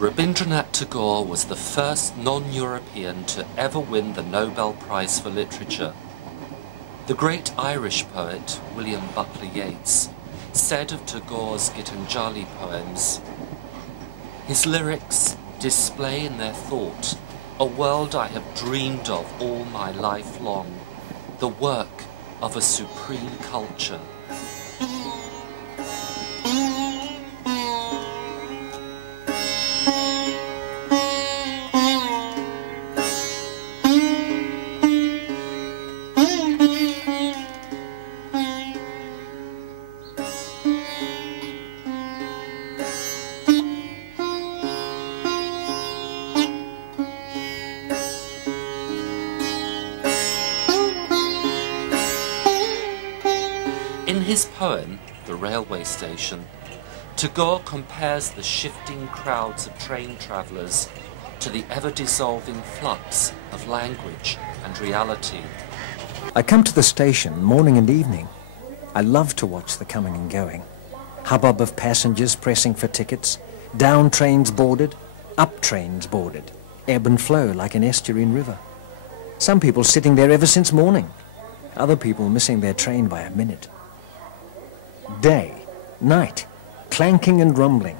Rabindranath Tagore was the first non-European to ever win the Nobel Prize for Literature. The great Irish poet William Butler Yeats said of Tagore's Gitanjali poems, "His lyrics display in their thought a world I have dreamed of all my life long, the work of a supreme culture." In his poem, The Railway Station, Tagore compares the shifting crowds of train travellers to the ever-dissolving flux of language and reality. I come to the station morning and evening. I love to watch the coming and going. Hubbub of passengers pressing for tickets, down trains boarded, up trains boarded, ebb and flow like an estuarine river. Some people sitting there ever since morning, other people missing their train by a minute. Day, night, clanking and rumbling,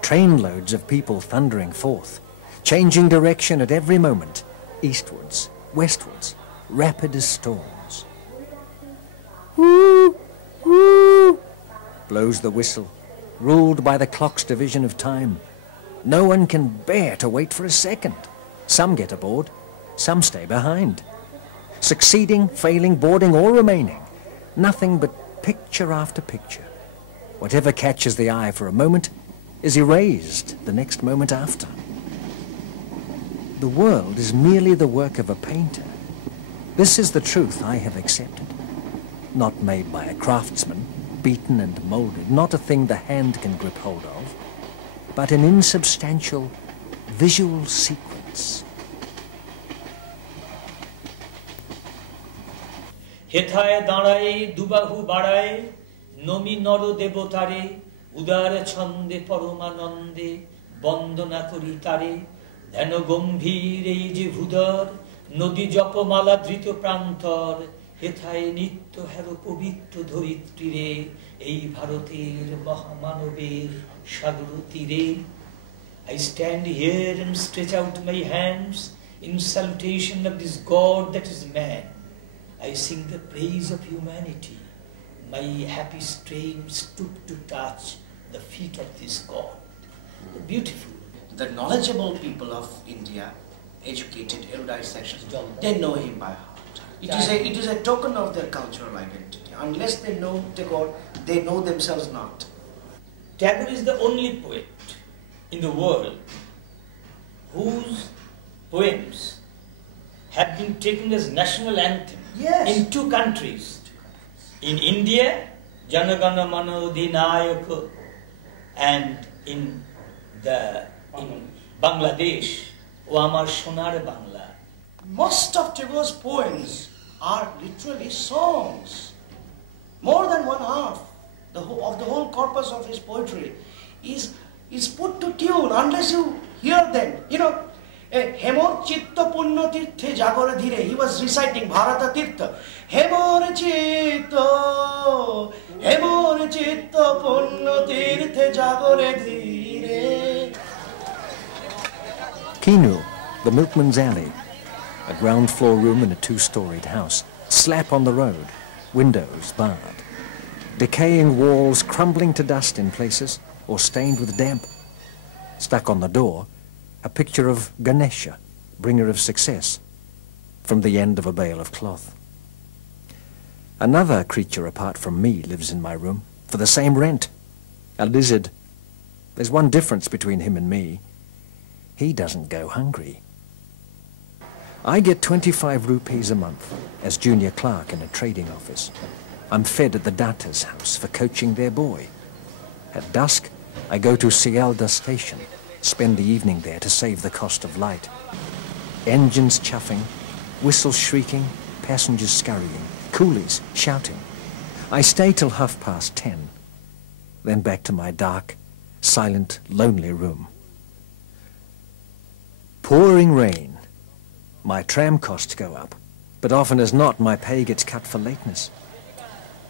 trainloads of people thundering forth, changing direction at every moment, eastwards, westwards, rapid as storms. Woo, woo, blows the whistle, ruled by the clock's division of time. No one can bear to wait for a second. Some get aboard, some stay behind. Succeeding, failing, boarding, or remaining, nothing but picture after picture. Whatever catches the eye for a moment is erased the next moment after. The world is merely the work of a painter. This is the truth I have accepted. Not made by a craftsman, beaten and moulded, not a thing the hand can grip hold of, but an insubstantial visual sequence. হেথায় দাঁড়ায় দুবাহু বাড়ায় নমি নর দেবতারে উদার ছন্দে পরমানন্দে বন্দনা করি তারে ধ্যান গম্ভীর এই যে ভূধর নদী জপমালা ধৃত প্রান্তর হেথায় নিত্য হের পবিত্র ধরিত্রীরে এই ভারতের মহামানবের সাগর তীরে I stand here and stretch out my hands in salutation of this God that is man. I sing the praise of humanity. My happy strain stoop to touch the feet of this God. Beautiful. The knowledgeable people of India, educated, erudite sections, they know him by heart. It is a token of their cultural identity. Unless they know Tagore, they know themselves not. Tagore is the only poet in the world whose poems have been taken as national anthem in two countries. In India, Janagana Mana Odinayaka, and in Bangladesh, O Amar Sonar Bangla. Most of Tagore's poems are literally songs. More than one half of the whole corpus of his poetry is put to tune unless you hear them. You know, Hemor Chitta Punna Tirthe Jagore Dhire, he was reciting Bharata Tirtha. Hemor Chitta Punna Tirthe Jagore Dhire. Kinu, the milkman's alley, a ground floor room in a two-storied house, slap on the road, windows barred, decaying walls crumbling to dust in places or stained with damp. Stuck on the door, a picture of Ganesha, bringer of success, from the end of a bale of cloth. Another creature apart from me lives in my room, for the same rent, a lizard. There's one difference between him and me. He doesn't go hungry. I get 25 rupees a month as junior clerk in a trading office. I'm fed at the Datta's house for coaching their boy. At dusk, I go to Sialda station, spend the evening there to save the cost of light. Engines chuffing, whistles shrieking, passengers scurrying, coolies shouting. I stay till 10:30, then back to my dark, silent, lonely room. Pouring rain. My tram costs go up, but often as not my pay gets cut for lateness.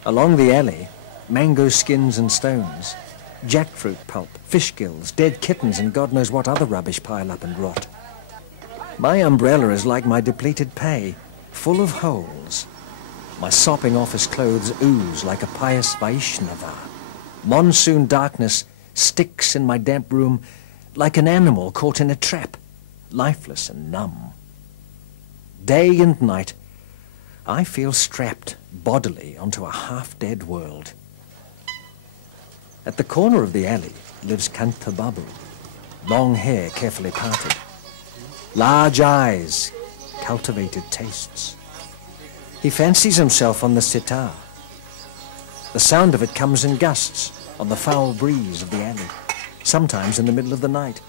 Along the alley, mango skins and stones, jackfruit pulp, fish gills, dead kittens and God knows what other rubbish pile up and rot. My umbrella is like my depleted pay, full of holes. My sopping office clothes ooze like a pious Vaishnava. Monsoon darkness sticks in my damp room like an animal caught in a trap, lifeless and numb. Day and night, I feel strapped bodily onto a half-dead world. At the corner of the alley lives Kanta Babu, long hair carefully parted, large eyes, cultivated tastes. He fancies himself on the sitar. The sound of it comes in gusts on the foul breeze of the alley, sometimes in the middle of the night,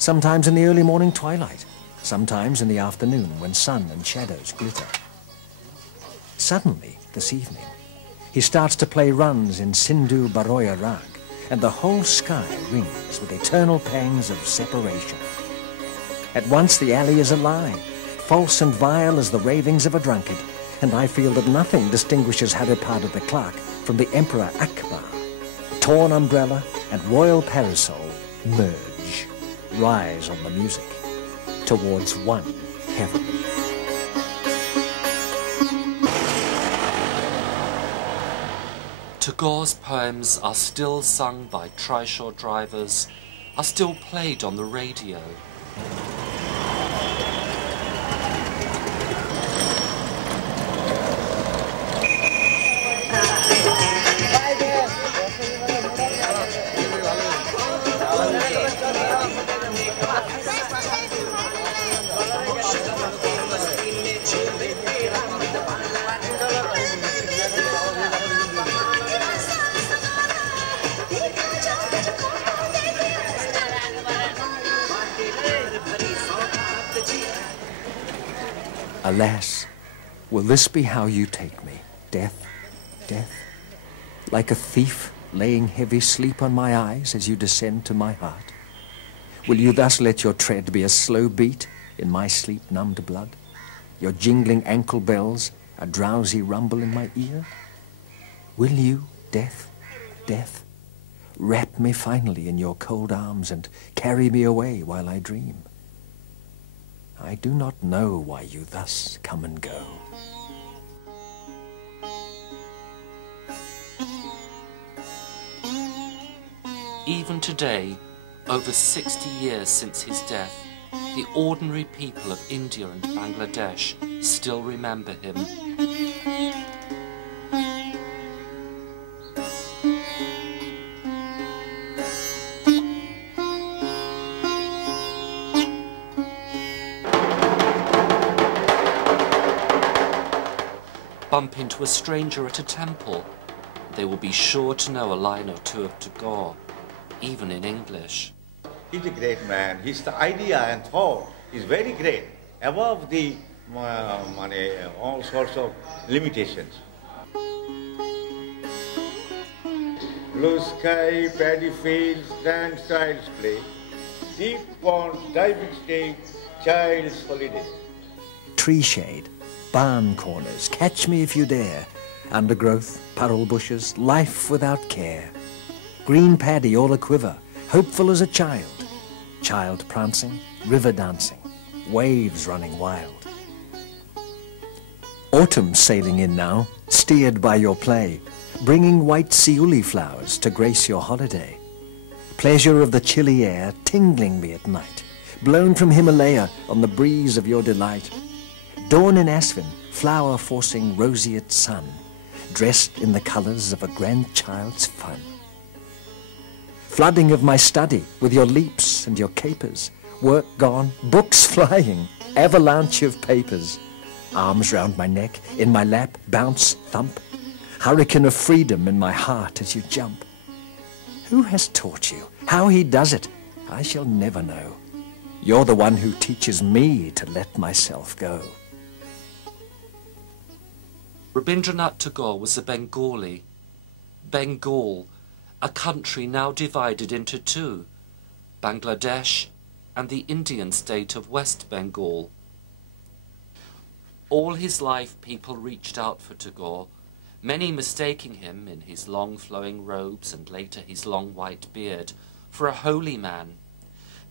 sometimes in the early morning twilight, sometimes in the afternoon when sun and shadows glitter. Suddenly, this evening, he starts to play runs in Sindhu Baroya Rag, and the whole sky rings with eternal pangs of separation. At once the alley is a lie, false and vile as the ravings of a drunkard, and I feel that nothing distinguishes Haripada the clerk from the Emperor Akbar. Torn umbrella and royal parasol merge, rise on the music, towards one heaven. Tagore's poems are still sung by trishaw drivers, are still played on the radio. Alas, will this be how you take me? Death, death, like a thief laying heavy sleep on my eyes as you descend to my heart? Will you thus let your tread be a slow beat in my sleep-numbed blood? Your jingling ankle bells a drowsy rumble in my ear? Will you, death, death, wrap me finally in your cold arms and carry me away while I dream? I do not know why you thus come and go. Even today, over 60 years since his death, the ordinary people of India and Bangladesh still remember him. Bump into a stranger at a temple, they will be sure to know a line or two of Tagore, even in English. He's a great man. His idea and thought is very great, above the all sorts of limitations. Blue sky, paddy fields, and child's play. Deep ponds, diving stake, child's holiday. Tree shade, barn corners, catch me if you dare. Undergrowth, puddle bushes, life without care. Green paddy all a-quiver, hopeful as a child. Child prancing, river dancing, waves running wild. Autumn sailing in now, steered by your play, bringing white seuli flowers to grace your holiday. Pleasure of the chilly air tingling me at night, blown from Himalaya on the breeze of your delight. Dawn in Asvin, flower forcing roseate sun, dressed in the colours of a grandchild's fun. Flooding of my study with your leaps and your capers, work gone, books flying, avalanche of papers. Arms round my neck, in my lap, bounce, thump, hurricane of freedom in my heart as you jump. Who has taught you? How he does it? I shall never know. You're the one who teaches me to let myself go. Rabindranath Tagore was a Bengali. Bengal, a country now divided into two, Bangladesh and the Indian state of West Bengal. All his life people reached out for Tagore, many mistaking him in his long flowing robes and later his long white beard for a holy man,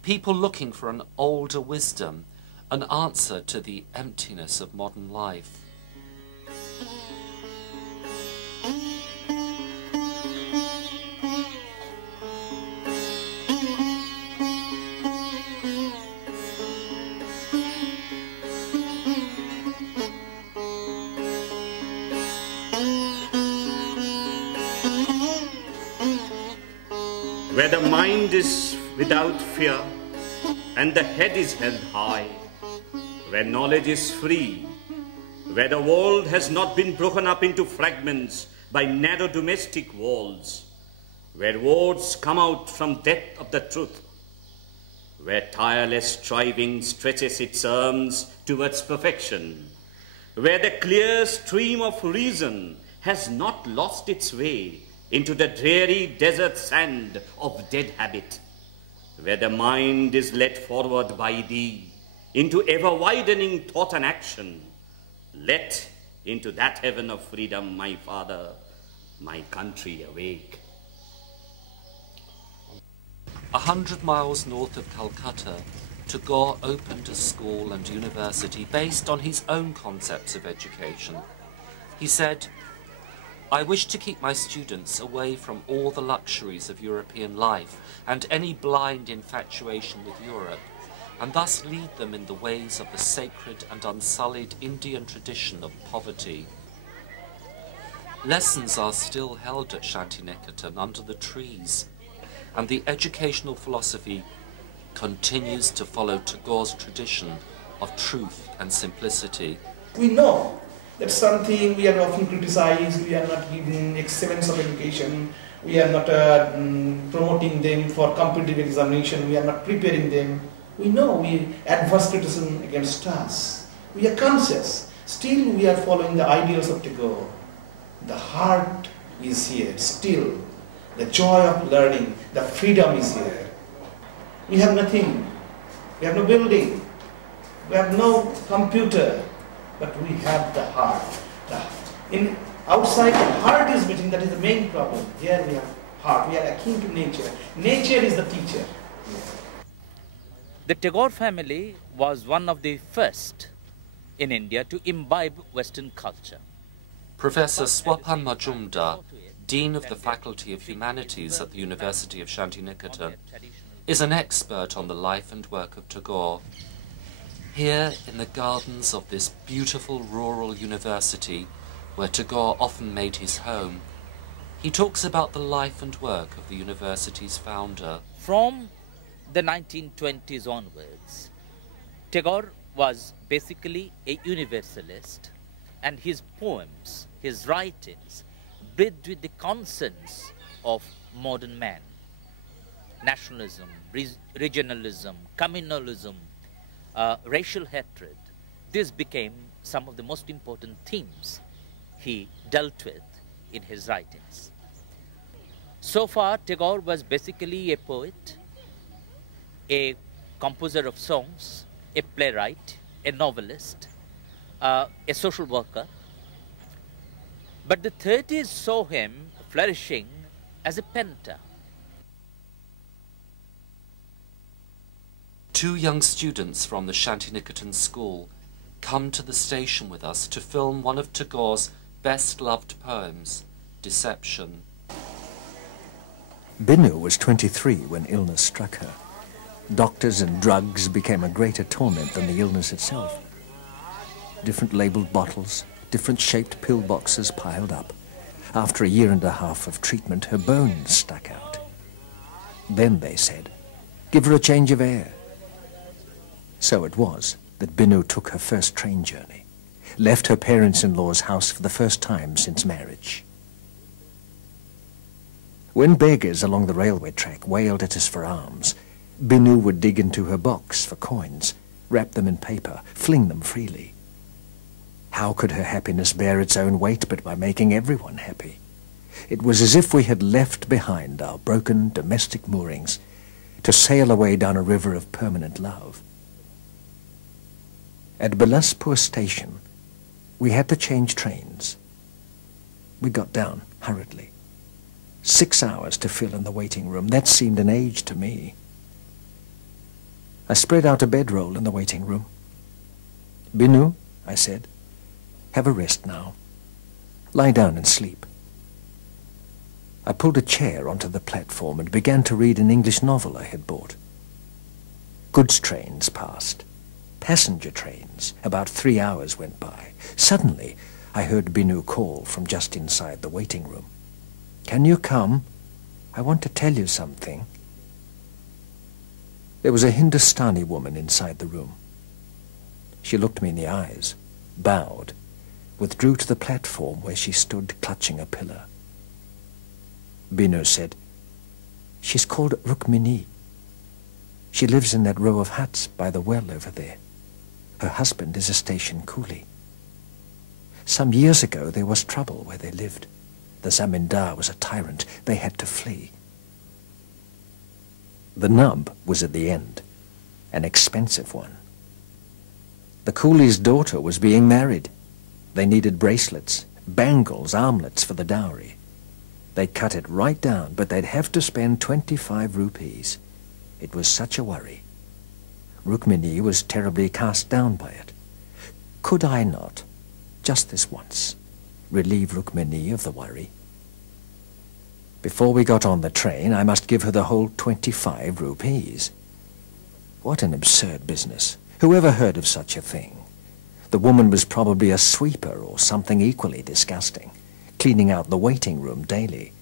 people looking for an older wisdom, an answer to the emptiness of modern life. Where the mind is without fear and the head is held high, where knowledge is free, where the world has not been broken up into fragments by narrow domestic walls, where words come out from depth of the truth, where tireless striving stretches its arms towards perfection, where the clear stream of reason has not lost its way into the dreary desert sand of dead habit, where the mind is led forward by thee into ever-widening thought and action, let into that heaven of freedom, my father, my country awake. 100 miles north of Calcutta, Tagore opened a school and university based on his own concepts of education. He said, "I wish to keep my students away from all the luxuries of European life and any blind infatuation with Europe, and thus lead them in the ways of the sacred and unsullied Indian tradition of poverty." Lessons are still held at Santineketan under the trees, and the educational philosophy continues to follow Tagore's tradition of truth and simplicity. We know that's something we are often criticized. We are not giving excellence of education. We are not promoting them for competitive examination. We are not preparing them. We know we adverse criticism against us. We are conscious. Still we are following the ideals of Tagore. The heart is here still. The joy of learning, the freedom is here. We have nothing. We have no building. We have no computer. But we have the heart. Outside, the heart is beating. That is the main problem. Here we have heart. We are akin to nature. Nature is the teacher. The Tagore family was one of the first in India to imbibe Western culture. Professor Swapan Majumdar, Dean of the Faculty of Humanities at the University of Santineketan, is an expert on the life and work of Tagore. Here, in the gardens of this beautiful rural university, where Tagore often made his home, he talks about the life and work of the university's founder. From the 1920s onwards, Tagore was basically a universalist, and his poems, his writings, breathed with the conscience of modern man. Nationalism, regionalism, communalism, racial hatred, this became some of the most important themes he dealt with in his writings. So far, Tagore was basically a poet, a composer of songs, a playwright, a novelist, a social worker. But the 30s saw him flourishing as a painter. Two young students from the Santineketan school come to the station with us to film one of Tagore's best-loved poems, Deception. Binu was 23 when illness struck her. Doctors and drugs became a greater torment than the illness itself. Different labelled bottles, different shaped pillboxes piled up. After a year and a half of treatment, her bones stuck out. Then they said, "Give her a change of air." So it was that Binu took her first train journey, left her parents-in-law's house for the first time since marriage. When beggars along the railway track wailed at us for alms, Binu would dig into her box for coins, wrap them in paper, fling them freely. How could her happiness bear its own weight but by making everyone happy? It was as if we had left behind our broken domestic moorings to sail away down a river of permanent love. At Bilaspur station, we had to change trains. We got down hurriedly. 6 hours to fill in the waiting room. That seemed an age to me. I spread out a bedroll in the waiting room. "Binu," I said, "have a rest now. Lie down and sleep." I pulled a chair onto the platform and began to read an English novel I had bought. Goods trains passed. Passenger trains. About 3 hours went by. Suddenly, I heard Binu call from just inside the waiting room. "Can you come? I want to tell you something." There was a Hindustani woman inside the room. She looked me in the eyes, bowed, withdrew to the platform where she stood clutching a pillar. Binu said, "She's called Rukmini. She lives in that row of huts by the well over there. Her husband is a station coolie. Some years ago there was trouble where they lived. The zamindar was a tyrant. They had to flee. The nub was at the end, an expensive one. The coolie's daughter was being married. They needed bracelets, bangles, armlets for the dowry. They cut it right down, but they'd have to spend 25 rupees. It was such a worry. Rukmini was terribly cast down by it. Could I not, just this once, relieve Rukmini of the worry? Before we got on the train, I must give her the whole 25 rupees. What an absurd business. Who ever heard of such a thing? The woman was probably a sweeper or something equally disgusting, cleaning out the waiting room daily.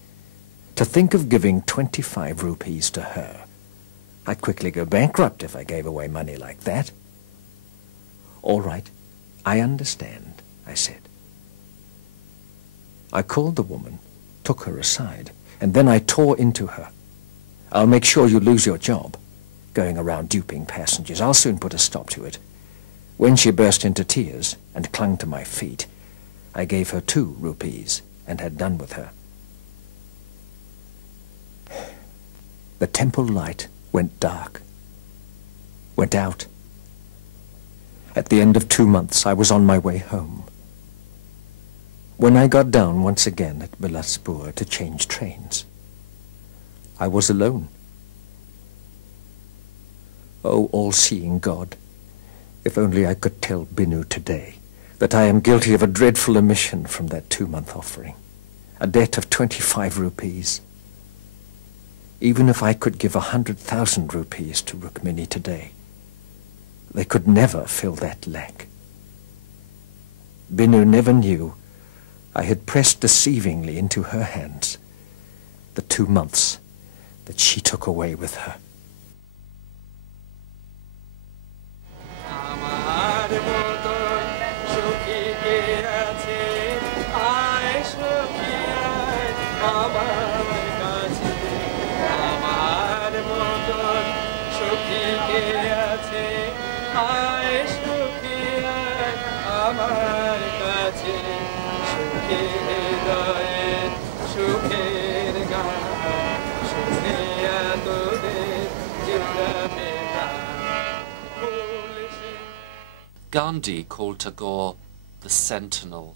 To think of giving 25 rupees to her. I'd quickly go bankrupt if I gave away money like that. "All right, I understand," I said. I called the woman, took her aside, and then I tore into her. "I'll make sure you lose your job, going around duping passengers. I'll soon put a stop to it." When she burst into tears and clung to my feet, I gave her 2 rupees and had done with her. The temple light went dark, went out. At the end of 2 months, I was on my way home. When I got down once again at Bilaspur to change trains, I was alone. Oh, all-seeing God, if only I could tell Binu today that I am guilty of a dreadful omission from that 2-month offering, a debt of 25 rupees. Even if I could give 100,000 rupees to Rukmini today, they could never fill that lack. Binu never knew I had pressed deceivingly into her hands the 2 months that she took away with her. Gandhi called Tagore the Sentinel,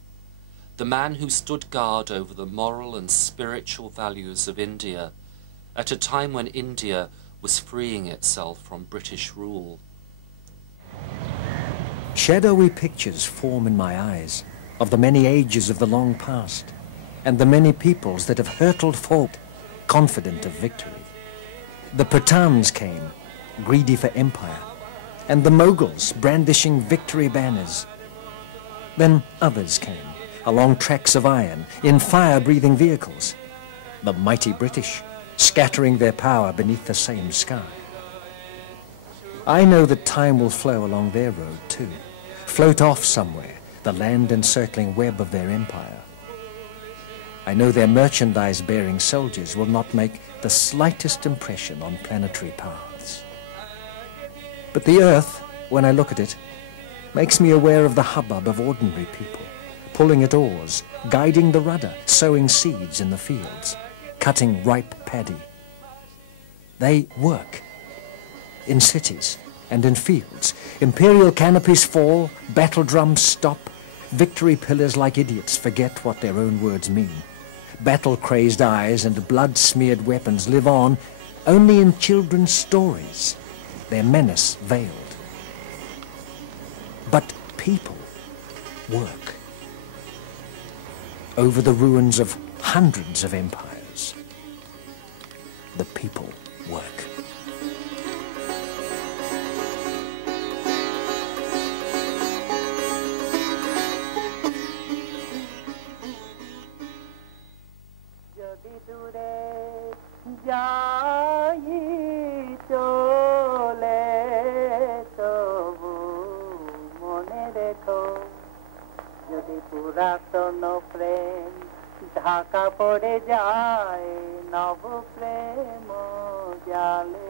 the man who stood guard over the moral and spiritual values of India at a time when India was freeing itself from British rule. Shadowy pictures form in my eyes of the many ages of the long past and the many peoples that have hurtled forward, confident of victory. The Pathans came, greedy for empire, and the Mughals brandishing victory banners. Then others came, along tracks of iron, in fire-breathing vehicles. The mighty British, scattering their power beneath the same sky. I know that time will flow along their road too, float off somewhere, the land-encircling web of their empire. I know their merchandise-bearing soldiers will not make the slightest impression on planetary paths. But the earth, when I look at it, makes me aware of the hubbub of ordinary people, pulling at oars, guiding the rudder, sowing seeds in the fields, cutting ripe paddy. They work in cities and in fields. Imperial canopies fall, battle drums stop, victory pillars like idiots forget what their own words mean. Battle-crazed eyes and blood-smeared weapons live on only in children's stories, their menace veiled. But people work. Over the ruins of hundreds of empires, the people work. Dhaka পড়ে যায় নব প্রেম জালে